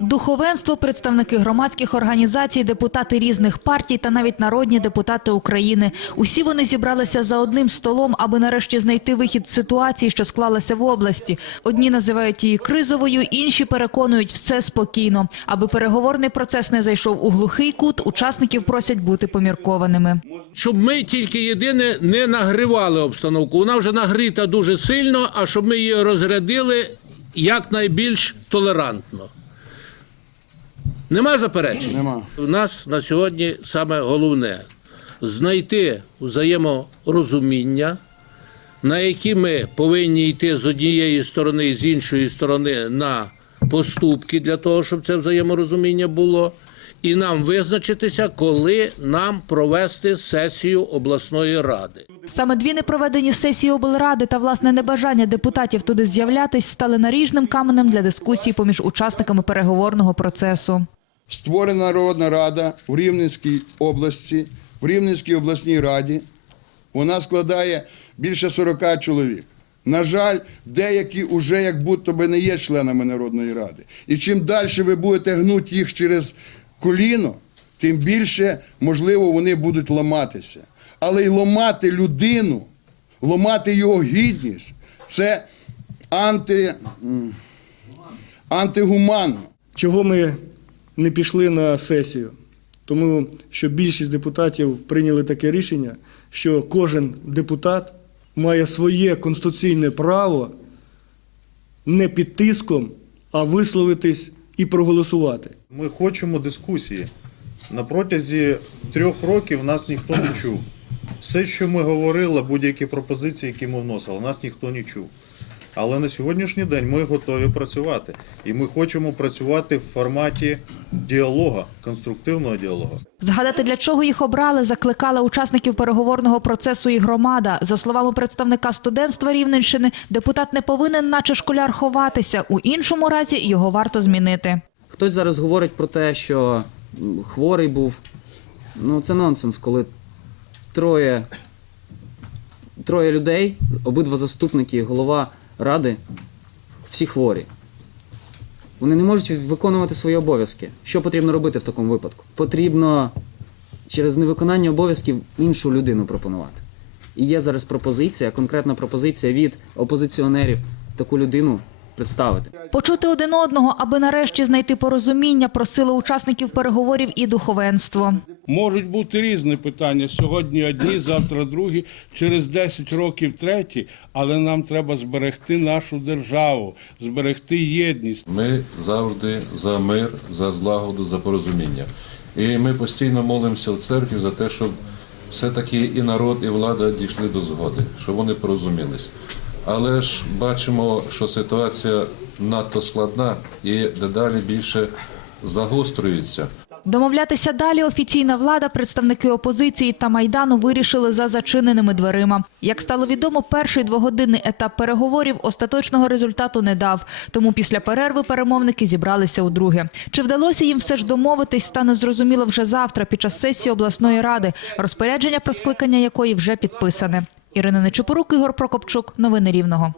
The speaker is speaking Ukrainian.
Духовенство, представники громадських організацій, депутати різних партій та навіть народні депутати України. Усі вони зібралися за одним столом, аби нарешті знайти вихід з ситуації, що склалася в області. Одні називають її кризовою, інші переконують все спокійно. Аби переговорний процес не зайшов у глухий кут, учасників просять бути поміркованими. щоб ми тільки єдине не нагрівали обстановку. Вона вже нагріта дуже сильно, а щоб ми її розрядили якнайбільш толерантно. Нема заперечень? Нема. У нас на сьогодні саме головне знайти взаєморозуміння, на які ми повинні йти з однієї сторони і з іншої сторони на поступки для того, щоб це взаєморозуміння було. І нам визначитися, коли нам провести сесію обласної ради. Саме дві непроведені сесії облради та власне небажання депутатів туди з'являтись стали наріжним каменем для дискусії поміж учасниками переговорного процесу. Створена Народна Рада в Рівненській області, в Рівненській обласній раді. Вона складає більше 40 чоловік. На жаль, деякі вже як будто би не є членами Народної Ради. І чим далі ви будете гнути їх через коліно, тим більше, можливо, вони будуть ламатися. Але й ламати людину, ламати його гідність це анти, антигуманно. Чого ми не пішли на сесію? Тому що більшість депутатів прийняли таке рішення, що кожен депутат має своє конституційне право не під тиском, а висловитись і проголосувати. Ми хочемо дискусії. На протязі трьох років нас ніхто не чув. Все, що ми говорили, будь-які пропозиції, які ми вносили, нас ніхто не чув. Але на сьогоднішній день ми готові працювати. І ми хочемо працювати в форматі діалога, конструктивного діалогу. Згадати, для чого їх обрали, закликала учасників переговорного процесу і громада. За словами представника студентства Рівненщини, депутат не повинен, наче школяр, ховатися. У іншому разі його варто змінити. Хтось зараз говорить про те, що хворий був. Ну, це нонсенс, коли троє, троє людей, обидва заступники голова ради, всі хворі. Вони не можуть виконувати свої обов'язки. Що потрібно робити в такому випадку? Потрібно через невиконання обов'язків іншу людину пропонувати. І є зараз пропозиція, конкретна пропозиція від опозиціонерів таку людину представити. Почути один одного, аби нарешті знайти порозуміння, просило учасників переговорів і духовенство. Можуть бути різні питання. Сьогодні одні, завтра другі, через 10 років треті, але нам треба зберегти нашу державу, зберегти єдність. Ми завжди за мир, за злагоду, за порозуміння. І ми постійно молимося в церкві за те, щоб все-таки і народ, і влада дійшли до згоди, щоб вони порозумілись. Але ж бачимо, що ситуація надто складна і дедалі більше загострюється. Домовлятися далі офіційна влада, представники опозиції та майдану вирішили за зачиненими дверима. Як стало відомо, перший двогодинний етап переговорів остаточного результату не дав. Тому після перерви перемовники зібралися удруге. Чи вдалося їм все ж домовитись, стане зрозуміло вже завтра під час сесії обласної ради, розпорядження про скликання якої вже підписане. Ірина Нечупорук, Ігор Прокопчук. Новини Рівного.